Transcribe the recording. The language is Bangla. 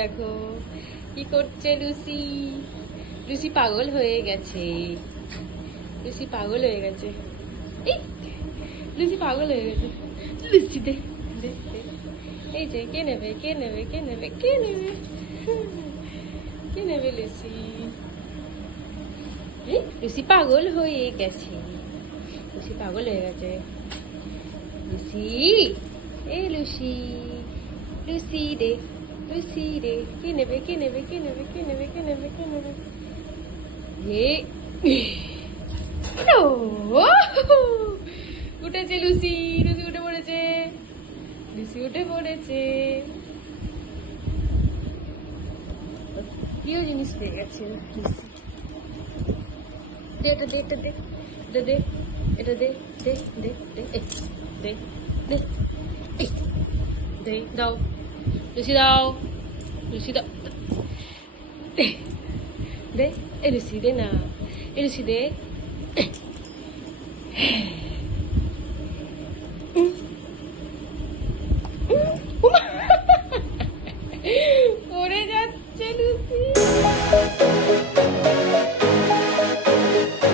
দেখো কি করছে লুসি। লুসি পাগল হয়ে গেছে। লুসি পাগল হয়ে গেছে। এই লুসি পাগল হয়ে গেছে। লুসি দে দে দে। এই যে কে নেবে কে নেবে কে নেবে কে নেবে কে নেবে লুসি। লুসি পাগল হয়ে গেছে। লুসি পাগল হয়ে গেছে। লুসি এই লুসি লুসি দে লুসি দে। কে নেবে কে নেবে কে নেবে কে নেবে কে নেবে কে নেবে। হে ও উঠেছে লুসি। লুসি উঠে পড়েছে। লুসি উঠে পড়েছে। প্রিয় জিনিস পেয়ে গেছে লুসি। দে এটা দে এটা দে এটা দে এটা দে দে দে দে দে দে দে দাও লুসি দাও লুসি দাও দে দে এ লুসি দে না এ লুসি দে